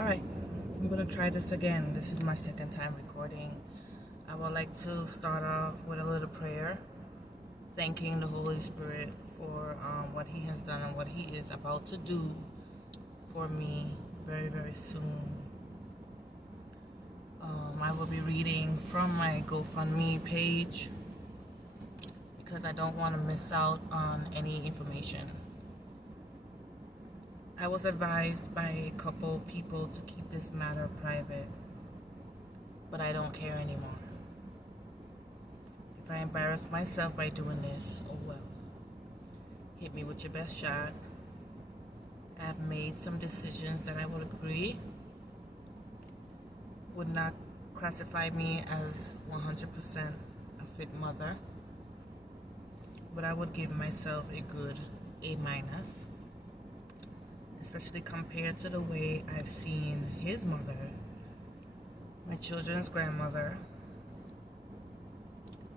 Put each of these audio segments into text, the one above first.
Alright, I'm gonna try this again. This is my second time recording. I would like to start off with a little prayer, thanking the Holy Spirit for what He has done and what He is about to do for me very, very soon. I will be reading from my GoFundMe page because I don't want to miss out on any information. I was advised by a couple people to keep this matter private, but I don't care anymore. If I embarrass myself by doing this, oh well. Hit me with your best shot. I've made some decisions that I would agree would not classify me as 100% a fit mother, but I would give myself a good A-, especially compared to the way I've seen his mother, my children's grandmother,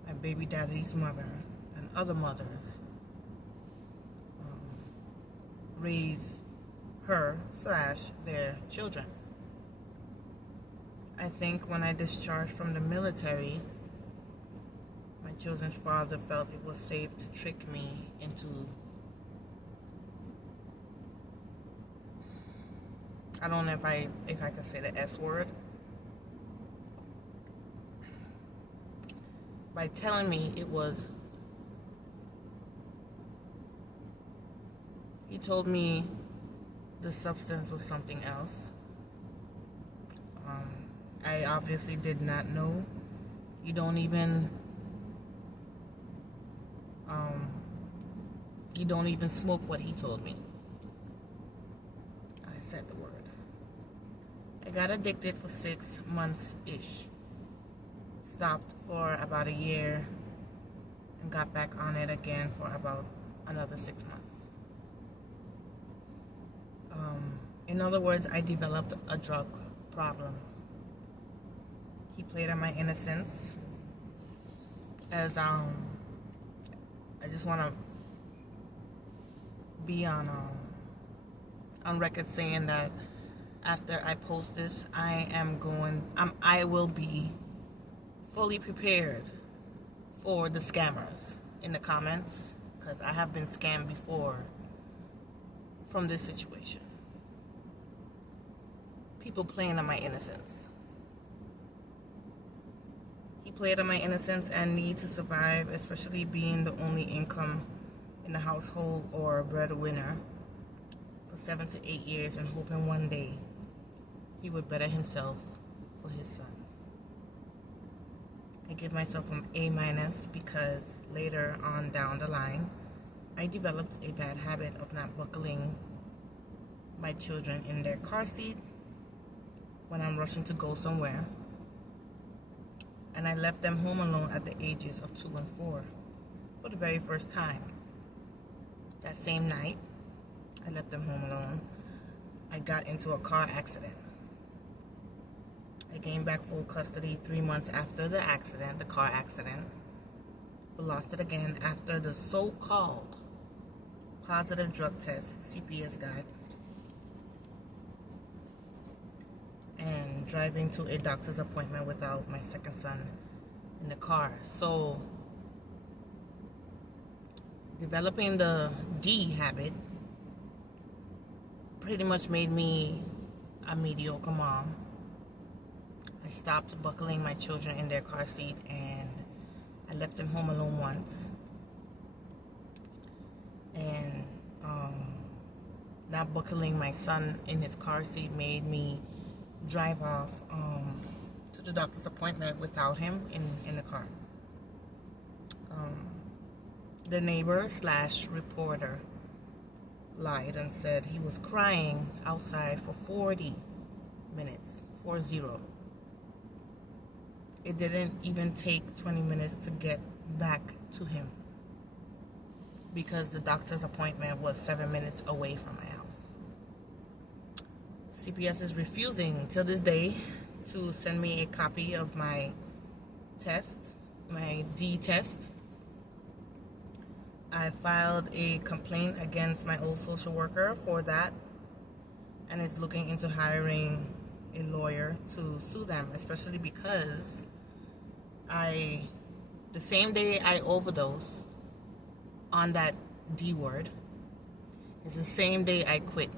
my baby daddy's mother, and other mothers raise her/their children. I think when I discharged from the military, my children's father felt it was safe to trick me into, I don't know if I can say the S word, by telling me he told me the substance was something else. I obviously did not know. You don't even smoke what he told me. I said the word. I got addicted for 6 months-ish. Stopped for about a year and got back on it again for about another 6 months. In other words, I developed a drug problem. He played on my innocence, as I just want to be on record saying that after I post this, I will be fully prepared for the scammers in the comments, because I have been scammed before from this situation. People playing on my innocence. He played on my innocence and need to survive, especially being the only income in the household or breadwinner for 7 to 8 years, and hoping one day he would better himself for his sons. I give myself an A- because later on down the line, I developed a bad habit of not buckling my children in their car seat when I'm rushing to go somewhere. And I left them home alone at the ages of 2 and 4 for the very first time. That same night, I left them home alone. I got into a car accident. I gained back full custody 3 months after the car accident, but lost it again after the so-called positive drug test CPS got, and driving to a doctor's appointment without my second son in the car. So developing the D habit pretty much made me a mediocre mom. I stopped buckling my children in their car seat, and I left them home alone once. And not buckling my son in his car seat made me drive off to the doctor's appointment without him in the car. The neighbor/reporter lied and said he was crying outside for 40 minutes, 40. It didn't even take 20 minutes to get back to him, because the doctor's appointment was 7 minutes away from my house. CPS is refusing till this day to send me a copy of my test, my D test. I filed a complaint against my old social worker for that, and is looking into hiring a lawyer to sue them, especially because the same day I overdosed on that D word is the same day I quit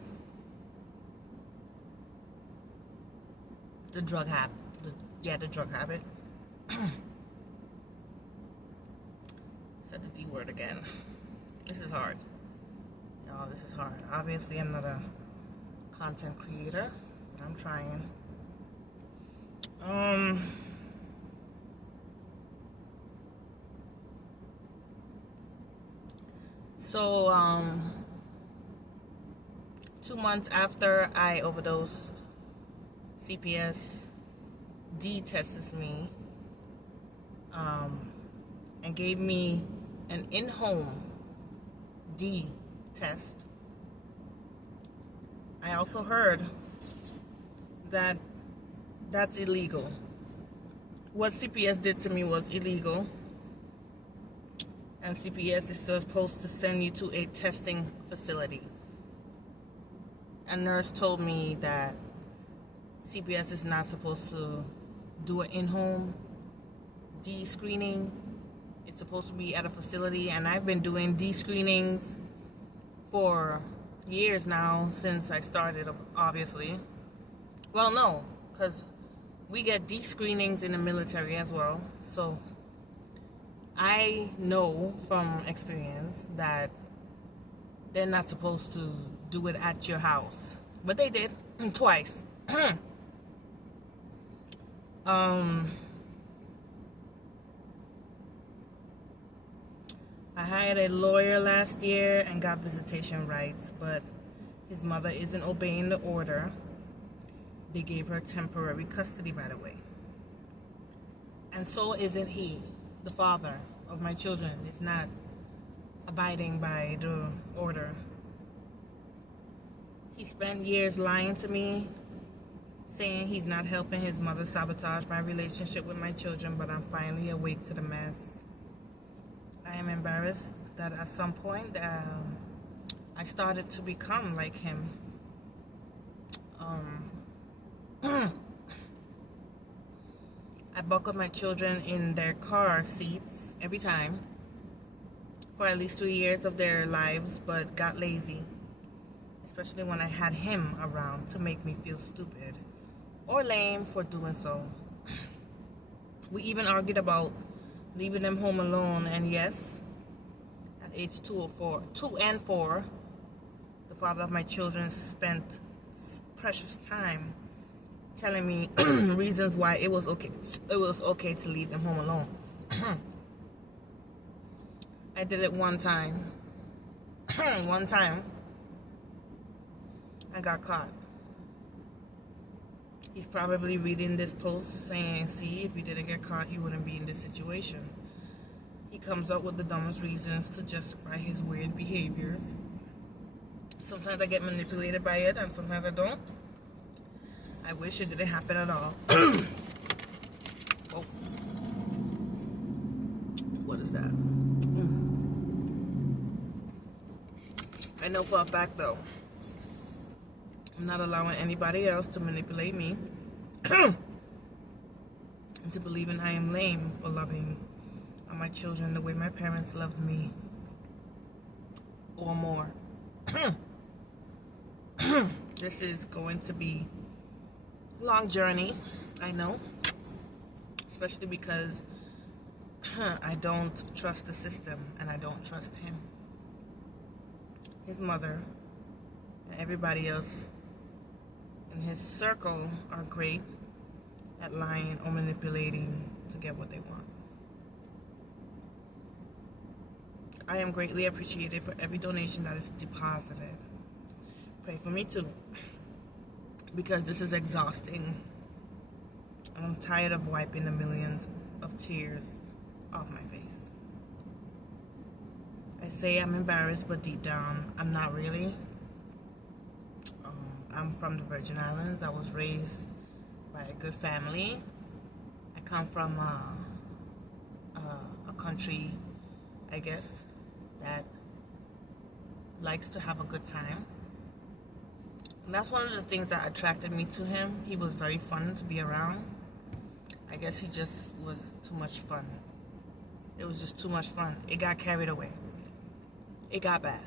the drug habit. The drug habit. Said the D word again. This is hard. Y'all, this is hard. Obviously, I'm not a content creator, but I'm trying. So, 2 months after I overdosed, CPS D-tested me and gave me an in-home D test. I also heard that that's illegal. What CPS did to me was illegal, and CPS is supposed to send you to a testing facility. A nurse told me that CPS is not supposed to do an in-home D screening. It's supposed to be at a facility, and I've been doing D screenings for years now, since I started, obviously. Well, no, because we get D screenings in the military as well. So I know from experience that they're not supposed to do it at your house, but they did twice. I hired a lawyer last year and got visitation rights, but his mother isn't obeying the order. They gave her temporary custody, by the way. And so isn't he, the father of my children, is not abiding by the order. He spent years lying to me, saying he's not helping his mother sabotage my relationship with my children, but I'm finally awake to the mess. I am embarrassed that at some point I started to become like him. I buckled my children in their car seats every time for at least 3 years of their lives, but got lazy, especially when I had him around to make me feel stupid or lame for doing so. We even argued about leaving them home alone, and yes, at age 2 and 4, the father of my children spent precious time telling me reasons why it was okay to leave them home alone. I did it one time. One time, I got caught. He's probably reading this post saying, see, if you didn't get caught, you wouldn't be in this situation. He comes up with the dumbest reasons to justify his weird behaviors. Sometimes I get manipulated by it, and sometimes I don't. I wish it didn't happen at all. Oh. What is that? I know for a fact, though, I'm not allowing anybody else to manipulate me into believing I am lame for loving my children the way my parents loved me, or more. This is going to be a long journey, I know, especially because I don't trust the system, and I don't trust him. His mother and everybody else in his circle are great at lying or manipulating to get what they want. I am greatly appreciated for every donation that is deposited. Pray for me too, because this is exhausting, and I'm tired of wiping the millions of tears off my face. I say I'm embarrassed, but deep down, I'm not really. I'm from the Virgin Islands. I was raised by a good family. I come from a country, I guess, that likes to have a good time. And that's one of the things that attracted me to him. He was very fun to be around. I guess he just was too much fun. It was just too much fun. It got carried away. It got bad.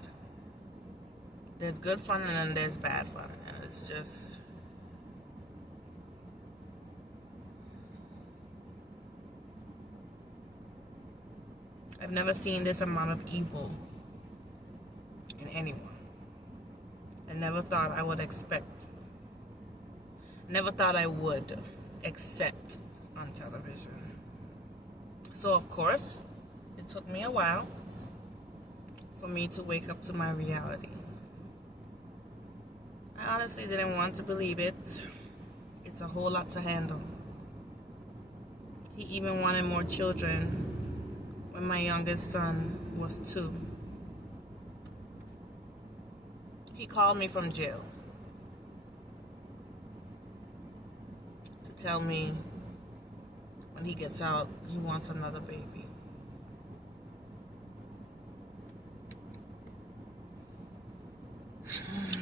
There's good fun and then there's bad fun. And it's just... I've never seen this amount of evil in anyone. I never thought I would expect. Never thought I would accept on television. So of course, it took me a while for me to wake up to my reality. I honestly didn't want to believe it. It's a whole lot to handle. He even wanted more children when my youngest son was 2. He called me from jail to tell me when he gets out, he wants another baby.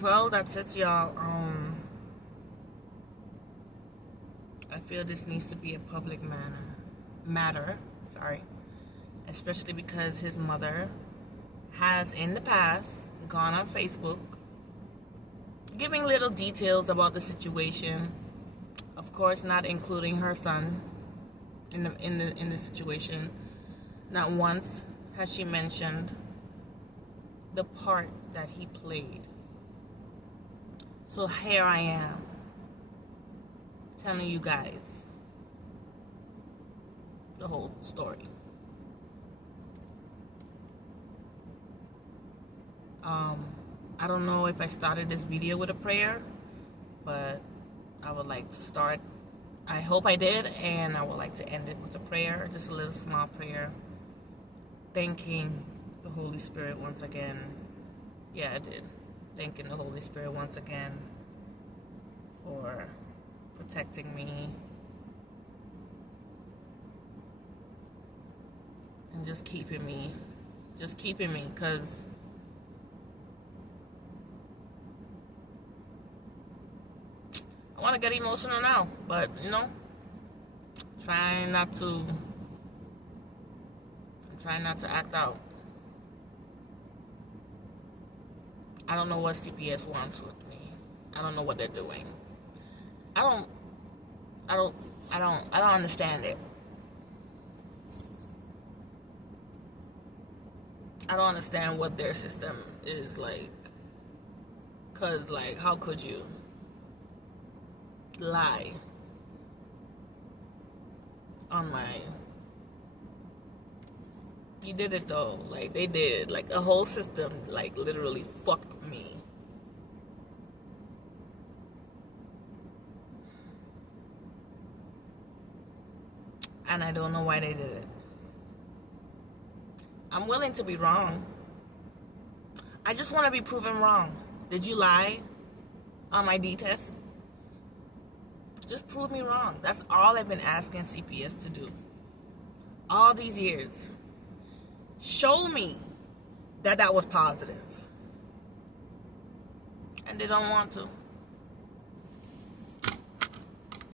Well, that's it, y'all. I feel this needs to be a public matter. Sorry. Especially because his mother has in the past gone on Facebook giving little details about the situation, of course not including her son in the situation. Not once has she mentioned the part that he played. So here I am telling you guys the whole story. I don't know if I started this video with a prayer, but I would like to start. I hope I did, and I would like to end it with a prayer, just a little small prayer, thanking the Holy Spirit once again. Yeah, I did. Thanking the Holy Spirit once again for protecting me and just keeping me, because I want to get emotional now, but you know, I'm trying not to act out. I don't know what CPS wants with me. I don't know what they're doing. I don't understand it. I don't understand what their system is like. 'Cause like, how could you lie on my... You did it though. Like, they did. Like, a whole system, like, literally fucked me. And I don't know why they did it. I'm willing to be wrong. I just want to be proven wrong. Did you lie on my D test? Just prove me wrong. That's all I've been asking CPS to do all these years. Show me that was positive. And they don't want to.